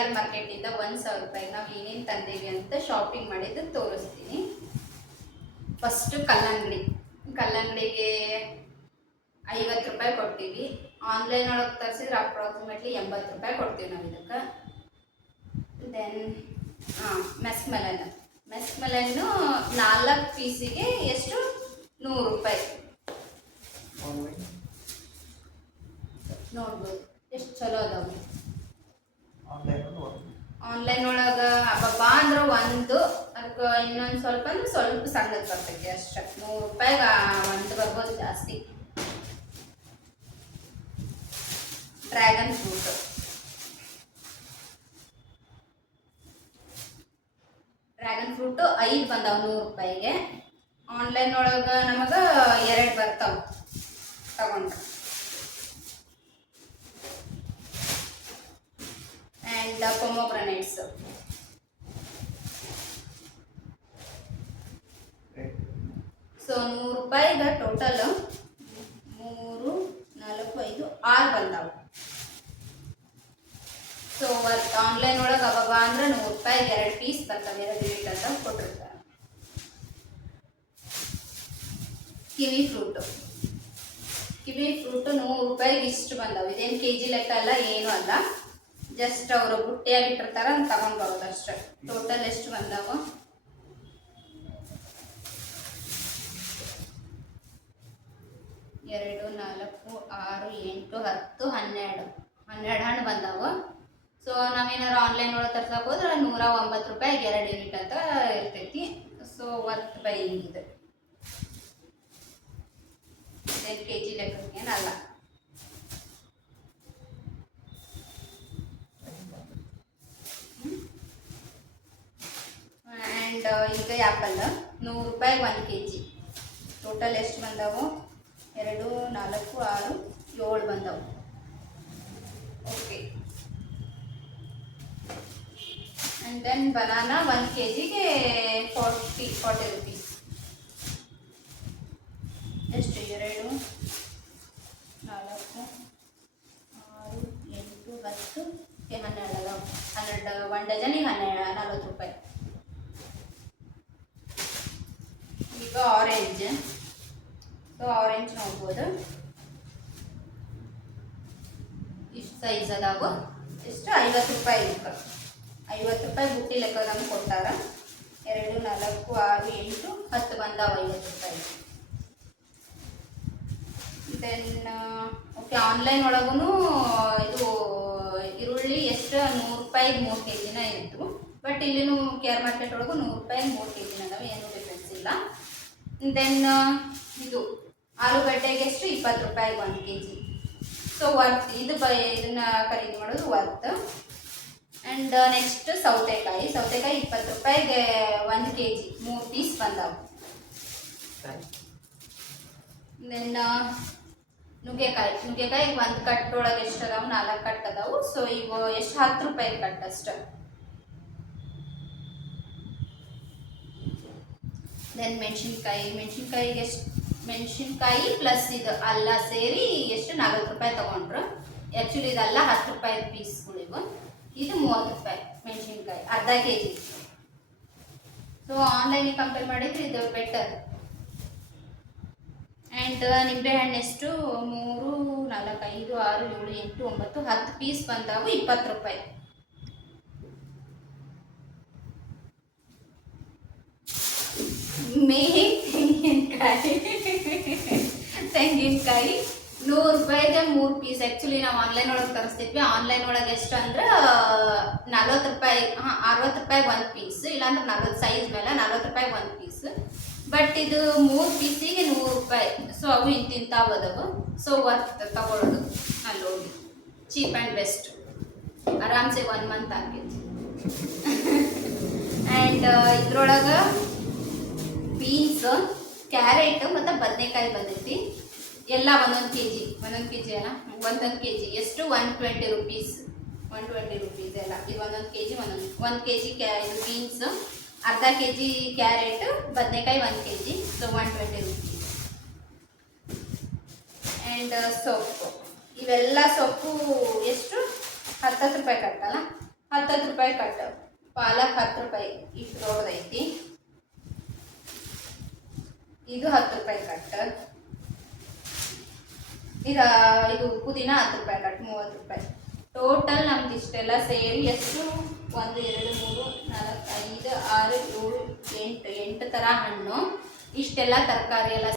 R ಮಾರ್ಕೆಟಿಂದ 1,000 ರೂಪಾಯಿಗೆ ನಾವು ಏನೇನು ತಂದೀವಿ ಅಂತ ಶಾಪಿಂಗ್ ಮಾಡಿದ್ದು ತೋರಿಸ್ತೀನಿ. ಫಸ್ಟ್ ಕಲ್ಲಂಗಡಿಗೆ 50 ರೂಪಾಯಿ ಕೊಡ್ತೀವಿ. ಆನ್ಲೈನ್ ಒಳಗೆ ತರಿಸಿದ್ರೆ ಅಪ್ರಾಕ್ಸಿಮೇಟ್ಲಿ 80 ರೂಪಾಯಿ ಕೊಡ್ತೀವಿ ನಾವು ಇದಕ್ಕೆ. ದೆನ್ ಮೆಸ್ಕ್ ಮೆಲನ್ನು 4 ಪೀಸಿಗೆ ಎಷ್ಟು 100 ರೂಪಾಯಿ. ನೋಡ್ಬೋದು ಎಷ್ಟು ಚಲೋ ಅದಾವೆ. ಆನ್ಲೈನ್ ಒಳಗೆ ಅಬ್ಬಬ್ಬಾ ಅಂದ್ರೆ ಒಂದು ಅದಕ್ಕೆ ಇನ್ನೊಂದು ಸ್ವಲ್ಪ ಸಣ್ಣದು ಬರ್ತೈತಿ ಅಷ್ಟೇ. 100 ರೂಪಾಯಿಗೆ ಒಂದು ಬರ್ಬೋದು ಜಾಸ್ತಿ. ಡ್ರ್ಯಾಗನ್ ಫ್ರೂಟು 5 ಬಂದಾವ 100 ರೂಪಾಯಿಗೆ. ಆನ್ಲೈನ್ ಒಳಗೆ ನಮಗೆ 2 ಬರ್ತಾವೆ ತಗೊಂಡ್ರೆ. ಆ್ಯಂಡ್ ಪೊಮೊಗ್ರನೇಟ್ಸ್ ಸೊ 100 ರೂಪಾಯಿಗೆ ಟೋಟಲ್ 3, 4, 5, 6 ಬಂದಾವೆ. ಸೊ ಆನ್ಲೈನ್ ಒಳಗೆ ಅವಾಗ ಅಂದ್ರೆ 100 ರೂಪಾಯಿಗೆ 2 ಪೀಸ್ ಬರ್ತಾವೆ, 2 ಯೂನಿಟ್ ಅಂತ ಕೊಟ್ಟಿರ್ತಾರೆ. ಕಿವಿ ಫ್ರೂಟು 100 ರೂಪಾಯಿಗೆ ಇಷ್ಟು ಬಂದಾವೆ. ಇದೇನು KG ಲೆಕ್ಕ ಅಲ್ಲ, ಏನು ಅಲ್ಲ, ಜಸ್ಟ್ ಅವರು ಬುಟ್ಟಿಯಾಗಿಟ್ಟಿರ್ತಾರೆ ಅಂತ ತಗೊಂಡು ಬರೋದು ಅಷ್ಟೇ. ಟೋಟಲ್ ಎಷ್ಟು ಬಂದಾವ? 2, 4, 6, 8, 10, 12 ಹಣ್ಣು ಬಂದಾವ. ಸೊ ನಾವೇನಾರು ಆನ್ಲೈನ್ ಒಳಗೆ ತರ್ಸಕ್ಕೆ ಹೋದ್ರೆ 109 ರೂಪಾಯಿಗೆ 2 ಯೂನಿಟ್ ಅಂತ ಇರ್ತೈತಿ. ಸೊ ವರ್ತ್ ಬೈಯಿಂಗ್ ಇದು. KG ಲೆಕ್ಕಕ್ಕೇನಲ್ಲ. ಆ್ಯಂಡ್ ಈಗ ಆ್ಯಪಲ್ 100 ರೂಪಾಯಿಗೆ 1 kg. ಟೋಟಲ್ ಎಷ್ಟು ಬಂದಾವು? 2, 4, 6, 7 ಬಂದವು. ಓಕೆ. ಆ್ಯಂಡ್ ದೆನ್ ಬನಾನಾ 1 kgಗೆ 40 ರೂಪೀಸ್. ಎಷ್ಟು? 2, 4, 6, 8, 10, 12 ಅದಾವ. 1 ಡಜನಿಗೆ 40 ರೂಪಾಯಿ. ಈಗ ಆರೆಂಜ್ ನೋಡ್ಬೋದು ಇಷ್ಟು ಸೈಜ್ ಅದಾವ. ಎಷ್ಟು? 50 ರೂಪಾಯಿ. 50 ರೂಪಾಯಿ ಬುಟ್ಟಿ ಲೆಕ್ಕ ನಮ್ಗೆ ಕೊಟ್ಟಾರ. 2, 4, 6, 8, 10 ಬಂದಾವ 50 ರೂಪಾಯಿ. ದೆನ್ ಓಕೆ, ಆನ್ಲೈನ್ ಒಳಗೂ ಇದು ಈರುಳ್ಳಿ ಎಷ್ಟು 100 ರೂಪಾಯಿಗೆ 3 kg ಇತ್ತು. ಬಟ್ ಇಲ್ಲಿನೂ KR ಮಾರ್ಕೆಟ್ ಒಳಗೂ 100 ರೂಪಾಯಿಗೆ 3 kg ಅದಾವೆ, ಏನೂ ಡಿಫ್ರೆನ್ಸ್ ಇಲ್ಲ. ದೆನ್ ಇದು ಆಲೂಗಡ್ಡೆಗೆ ಎಷ್ಟು? 20 ರೂಪಾಯಿಗೆ 1 kg. ಸೊ ವರ್ತ್ ಇದನ್ನ ಖರೀದಿ ಮಾಡೋದು ವರ್ತ್. ಆ್ಯಂಡ್ ನೆಕ್ಸ್ಟ್ ಸೌತೆಕಾಯಿ 20 ರೂಪಾಯಿಗೆ 1 kg, 3 ಪೀಸ್ ಬಂದಾವೆ. ದೆನ್ ನುಗ್ಗೆಕಾಯಿ 1 ಕಟ್ ಒಳಗೆ ಎಷ್ಟು ಅದಾವೆ? 4 ಕಟ್ ಅದಾವು. ಸೊ ಈಗ ಎಷ್ಟು? 10 ರೂಪಾಯಿ ಕಟ್ ಅಷ್ಟು. ದೆನ್ ಮೆಣಸಿನ್ಕಾಯಿ ಪ್ಲಸ್ ಇದು ಅಲ್ಲ ಸೇರಿ ಎಷ್ಟು? 40 ರೂಪಾಯಿ ತಗೊಂಡ್ರು. ಆ್ಯಕ್ಚುಲಿ ಇದೆಲ್ಲ 10 ರೂಪಾಯಿ ಪೀಸ್ಗಳಿವು. ಇದು 30 ರೂಪಾಯಿ ಮೆಣಸಿನ್ಕಾಯಿ ಅರ್ಧ kg. ಸೊ ಆನ್ಲೈನಿಗೆ ಕಂಪೇರ್ ಮಾಡಿದ್ರೆ ಇದು ಬೆಟರ್. ಆ್ಯಂಡ್ ನಿಂಬೆಹಣ್ಣು ಎಷ್ಟು? 3, 4, 5, 6, 7, 8, 9, 10 ಪೀಸ್ ಬಂದಾವು 20 ರೂಪಾಯಿ. ತೆಂಗಿನಕಾಯಿ 100 ರೂಪಾಯಿಗೆ 3 ಪೀಸ್. ಆ್ಯಕ್ಚುಲಿ ನಾವು ಆನ್ಲೈನ್ ಒಳಗೆ ತರಿಸ್ತಿದ್ವಿ. ಆನ್ಲೈನ್ ಒಳಗೆ ಎಷ್ಟು ಅಂದ್ರೆ 40 ರೂಪಾಯಿ, 60 ರೂಪಾಯಿಗೆ 1 ಪೀಸ್, ಇಲ್ಲಾಂದ್ರೆ 40 ಸೈಜ್ ಮೇಲೆ 40 ರೂಪಾಯಿಗೆ 1 ಪೀಸ್. ಬಟ್ ಇದು 3 ಪೀಸಿಗೆ 100 ರೂಪಾಯಿ. ಸೊ ಅವು ಇಂತಿಂತಾವು ಅದಾವು. ಸೊ ವರ್ತ್ ತಗೊಳ್ಳೋದು ಅಲ್ಲಿ ಹೋಗಿ. Cheap and best. ಆರಾಮ್ಸೆ 1 ಮಂತ್ ಆಗೈತಿ. ಆ್ಯಂಡ್ ಇದ್ರೊಳಗೆ ಬೀನ್ಸ್, ಕ್ಯಾರೆಟ್ ಮತ್ತು ಬದನೆಕಾಯಿ ಬಂದೈತಿ. ಎಲ್ಲ 1 kg ಅಲ್ಲ, 1 kg ಎಷ್ಟು? 120 ರೂಪೀಸ್. 120 ರೂಪೀಸ್ ಎಲ್ಲ. ಇದು 1 kg. 1 kg ಇದು ಬೀನ್ಸ್, ಅರ್ಧ kg ಕ್ಯಾರೆಟ್, ಬದನೆಕಾಯಿ 1 kg. So 120 rupees. ಆ್ಯಂಡ್ ಸೊಪ್ಪು, ಇವೆಲ್ಲ ಸೊಪ್ಪು ಎಷ್ಟು? 10 ರೂಪಾಯಿ ಕಟ್ಟಲ್ಲ. 10 ರೂಪಾಯಿ ಕಟ್. ಪಾಲಕ್ 10 ರೂಪಾಯಿ, ಇಷ್ಟು ದೊಡ್ಡದೈತಿ. ಇದು 10 ರೂಪಾಯಿ ಕಟ್. ಇದು ಪುದೀನ 10 ರೂಪಾಯಿ ಕಟ್, 30 ರೂಪಾಯಿ. ಟೋಟಲ್ ನಮ್ದು ಇಷ್ಟೆಲ್ಲ ಸೇರಿ ಎಷ್ಟು? 1 2 3 4 5 6 7 8 ಥರ ಹಣ್ಣು, ಇಷ್ಟೆಲ್ಲ ತರಕಾರಿ ಎಲ್ಲ